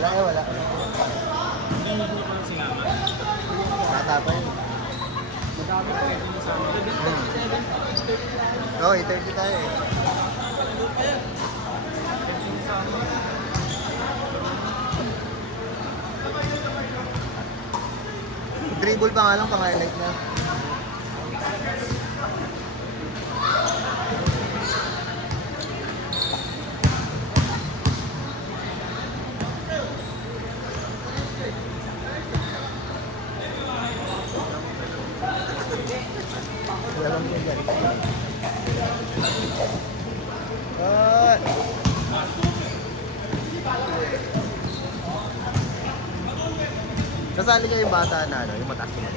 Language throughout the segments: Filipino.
Wala eh, wala. Bata pa yun. Madami pa rin sa amin. Oo, 30 tayo eh. Dribble pa nga lang, pang-highlight na. Wala lang yung galit. Kasali kayo yung bata na ano, yung mataas na malo.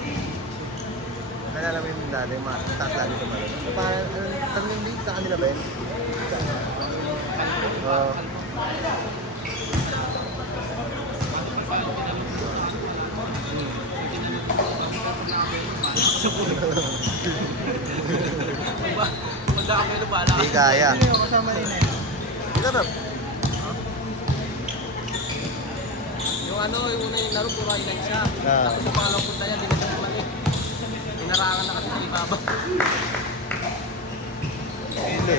Nalala mo yung dati, yung mataas lagi sa malo. So, parang, tanong din sa kanila ba yun? Oo. Manda kami na bala. Hindi kaya. Kasama rin eh. Sarap. Yung ano, yung una yung laro, puro highlight siya. Ah. Tapos yung pangalawang punta niya, hindi na siya bumalik. Inarangan na kasi ng ibaba. Hindi.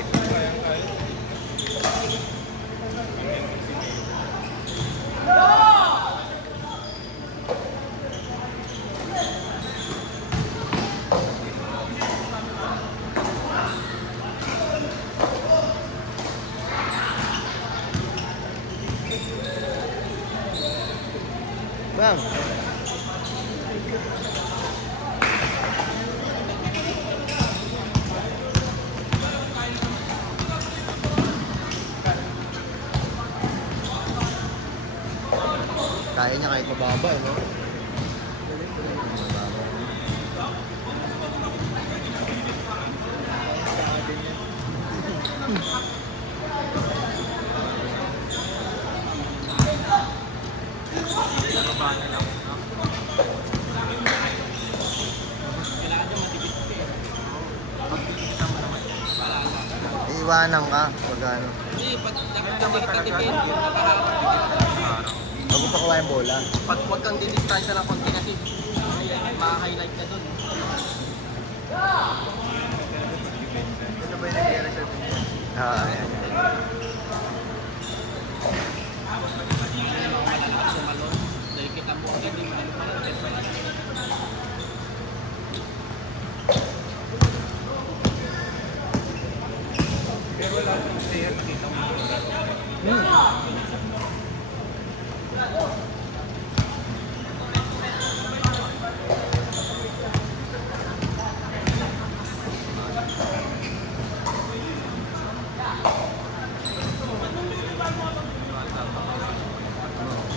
Bang. Kaya niya kahit mababa, no? Narabahan lang. Kailangan niya matipid ka eh. Pagpipilitan mo naman. Para ano. Iiwanan ka pag ano. Hindi, pag nakatipid, nakaharap. Bago pa kuha yung bola. Pag huwag kang dinistansya ng konti kasi ma-highlight ka dun. Ano ba yung nangyari sa ayan. Malalakas yung malon. Dahil kita mo agad yung ano pala. Pero wala yung player nakita mo.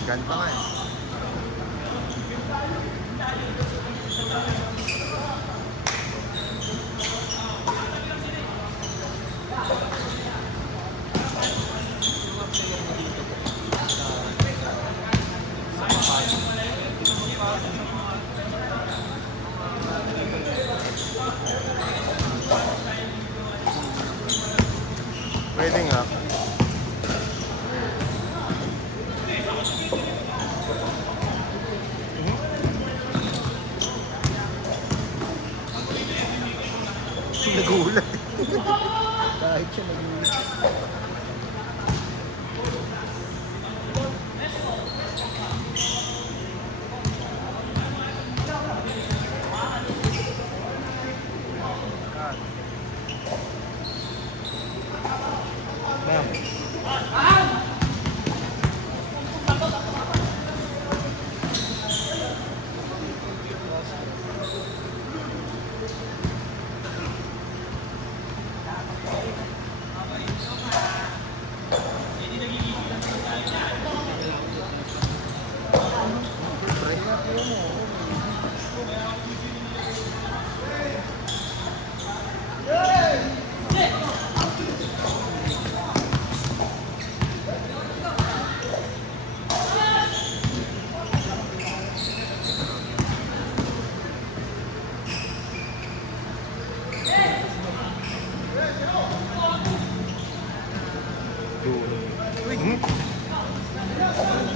Ganda nga eh. Pwede nga. Nagulat. Kahit siya nagulat. Ma'am.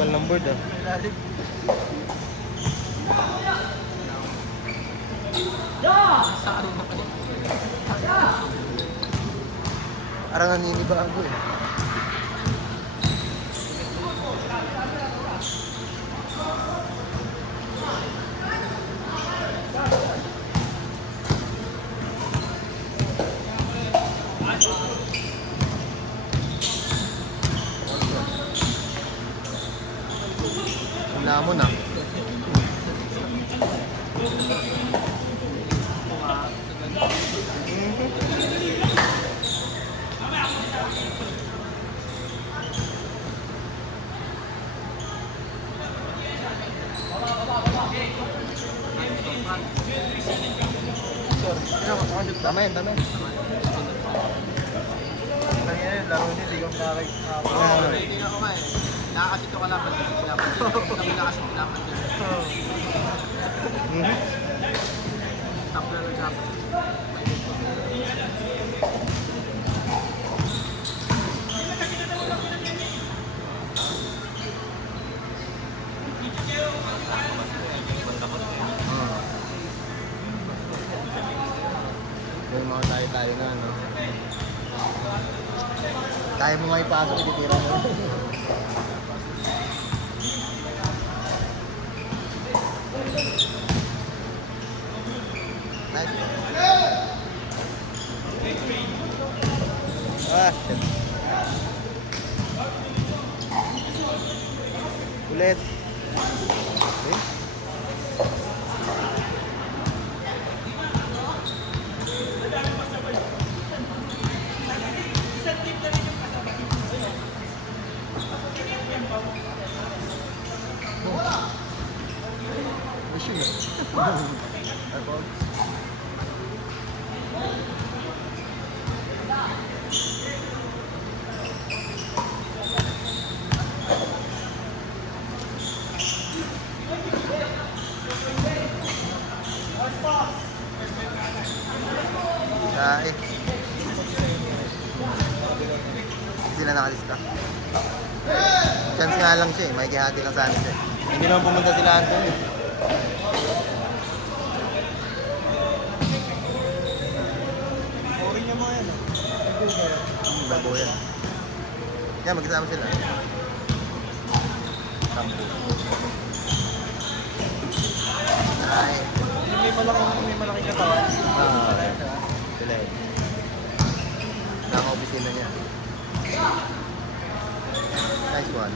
Kapal ng board ah. Ilalim. Saan na pala? Parang naniniba ako eh. Ang lamon ah. Tama yun, tama yun. Kaya yun, laro niya, di kang nakakita. Oo, hindi ako nga eh. Nakakasit ko lang pag kabila kasi pinapansin. Top na lang dapat. Yung mga tayo-tayo na, no? Kaya mo nga ipasok, ititira mo. Nice. Ah, shit. Ulit. Okay. Issue na. Eyeball. Dahil hindi na nakalista. Chance nga lang siya eh, may kihati lang sana siya. Hindi naman pumunta sila Anthony. Sorry niya mga yan. Bago yan. Yan, magkasama sila. Sampo. Ay. May malaking katawan. Sila eh. Naka-opisina niya. Nice one.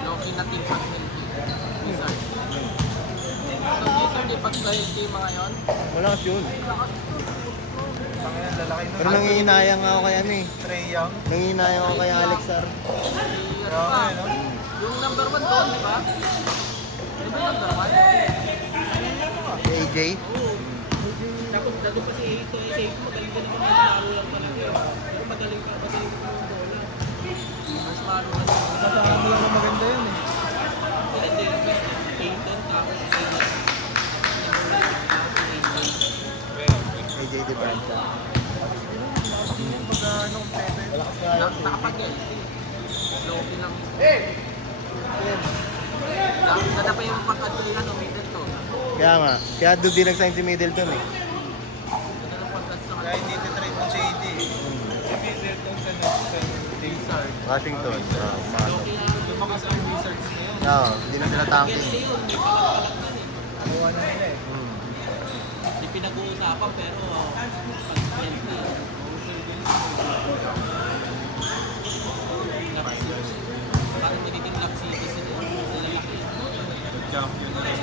Loki na team pag healthy. Wizard. So Wizard eh, pag healthy mga yon. Malakas yun. Pangalan lalaki Pero nangihinayang ako kay ano eh. Trey Young. Nangihinayang ako kay Alex Sar. Yung number 1 doon, di ba? Di ba yung number 1? Si AJ. Tapos dato pa si Eito, magaling-galing ka laro lang talaga eh. Pero magaling ka yung bola. Mas malo na siya. Masahan mo lang na maganda yun eh. Hindi, Eito, tapos AJ Di Branca. pag anong pwede. Malakas nga yun. Nakapag-healthy. Loki lang. Ganda pa yung pag-adlay ano, Middleton. Kaya nga. Kaya doon din nag-sign si Middleton eh. Ganda ng pag-adlay sa Kaya hindi titrade mo si AD. Si Middleton sa next Wizard. Washington. Pumasok. Loki lang. Lumakas ang Wizards na yun. No, hindi na sila tanking. Healthy yun, may palag-palag na eh. Kuha na nila eh. Hindi pinag-uusapan pero pag healthy. Lock City. Parang magiging Lock City sila. Lalaki. Champion na rin.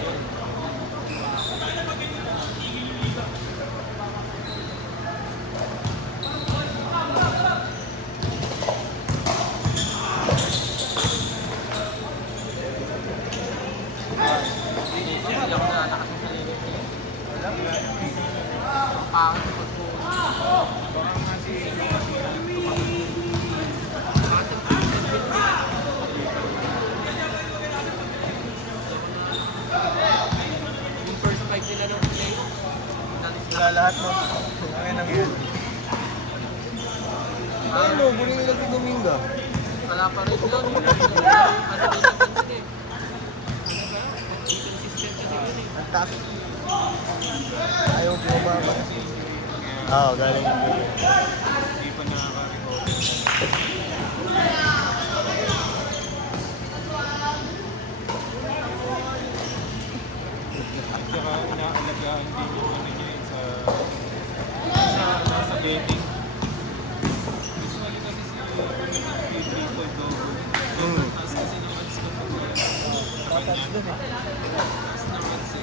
Hindi ako nalakas sa sarili. pangit sa pag-phone. Baka nga si Yung first fight nila ng play, dalis Wala lang. lahat no. Ngayon ang yun. Ano, buli nila si Dominga. Wala pa rin yun. Ano din napansin eh. Inconsistent kasi yun eh. Ang taas. Ayaw bumaba. Oo, galing yung gulo. Hindi pa nakaka-recover. At saka inaalagaan din yung ano niya yun sa betting. Gusto nga kasi si Triple Double. Hmm. Taas kasi naman sa kanya. Taas naman siya.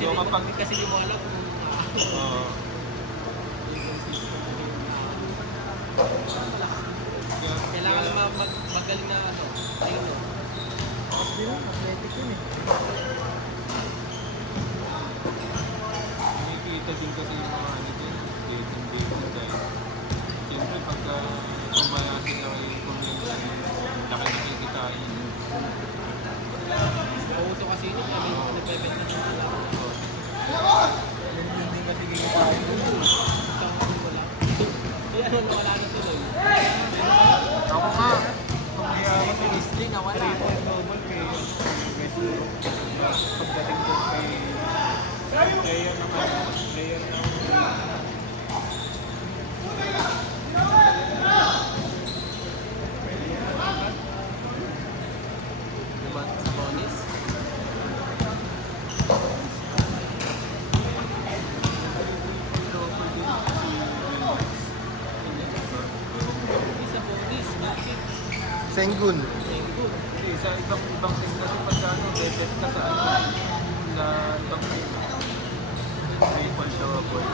So kapag Kasi di mo alam kung kailangan magaling na ano. Ayun no. Athletic yun eh. nakikita din kasi yung mga ano din, dating dahil siyempre pagka pumayasin na kayo kung yung laki nakikitain. Pauso kasi yun. Nagpepet na siya lang. Hindi kasi kikitain mo. Kaya ano wala na tuloy. Ako nga, Wrestling na wala. triple double kay wrestler. Pagdating doon kay player ng Diba? Sa bonus. Sa bonus. Bakit? Sengun. Hindi, sa ibang team kasi pagka ano, bet ka sa ano, sa ibang team. Triple double.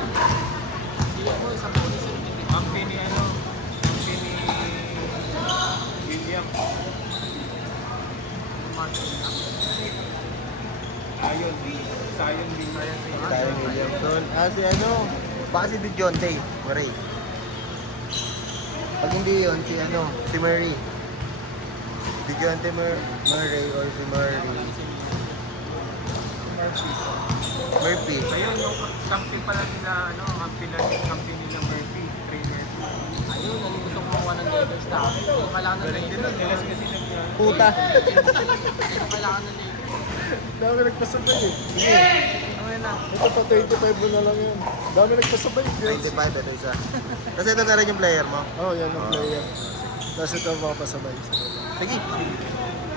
Hindi ako sa bonus yung titik. Ang pini ano, ang pini William. Ayon din Tayo Williamson. Si ano, baka si Dijonte Murray. Pag hindi yun, si ano, si Murray. Dijonte Murray or si Murray. Murphy. Ayun, yung kampi pala nila, ano, kampi nila Murphy, trainer. Ayun, ano gusto ko makuha ng Lakers na. Yung kailangan ng Galing din nun, Lakers. nilas kasi Puta. Yung kailangan ng Lakers. Dami nagpasabay eh. Sige. Okay na. Ito pa 25 mo na lang yun. Dami nagpasabay. 95 ito isa. Kasi ito na rin yung player mo. Oh, yan ang player. Tapos ito mga pasabay. Sige.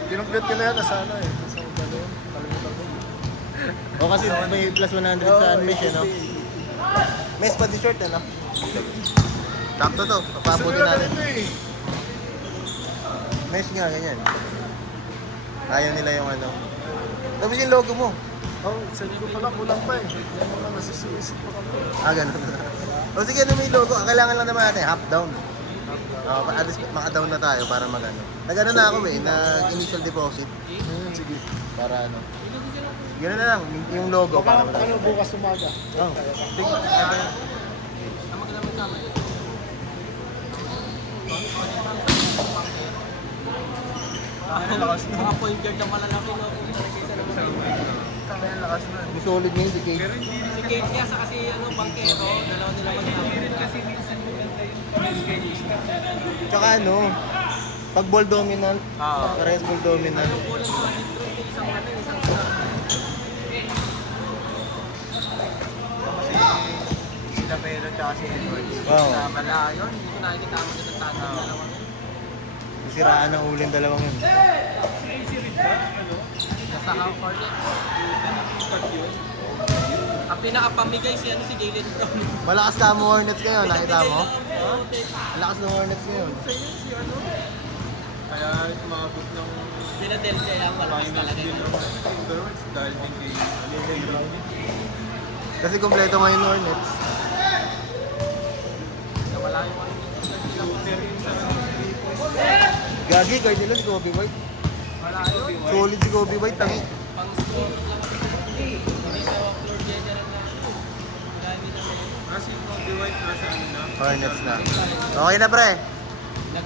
Kinumplete ko na yan. Nasa ano eh. Nasa ano yun. Kalimutan ko. O kasi may plus 100 sa mesh eh, no? Mesh pa t-shirt eh, no? Sakto to. Papabuti natin. Ito eh. Mesh nga, ganyan. Ayaw nila yung ano. Tapos yung logo mo. Oh, send ko pala. Kulang pa eh. Yan mo lang nasisuisit pa kami. Ganun. O sige, ano may logo? Ang kailangan lang naman natin, half down. At least maka-down na tayo para mag-ano. Nag-ano na ako eh, nag-initial deposit. Sige. Para ano. Gano'n na lang, yung logo. Baka Para ano bukas umaga. Oh. Sige, Ang maglamang tama yun. Mga point guard na malalaki no. may solid na yun si Kate. Si Kate niya sa kasi ano, bangkero, dalawa nila magkama. kasi minsan maganda yung Tsaka ano, pag ball dominant, Oo. parehas ball dominant. Yung kulang sa intro, isang ano, isang star. sila pero tsaka si Edwards. Wow. Sa malayon, hindi ko nakikita ang magandang tanda ng dalawang yun. Sisiraan ng ulin dalawang yun. Sa Hornets. Ang pinakapamigay si ano si Jalen Brown. Malakas ka mo Hornets ngayon, nakita mo? Oo, Malakas ng Hornets ngayon. Kaya umabot ng Philadelphia yung malakas finals talaga din yun. ng Timberwolves dahil din kay Jalen Brown. Kasi kompleto ngayon Hornets. Nawala yung ano. Shooter yun sa Gagi, guard nila si Kobe White. Wala yun. Solid si Kobe White, tangi. Pang score lang ako. Hindi siya floor general na. Dahil nila White nasa ano na. Hornets na. Okay na pre. Nag-press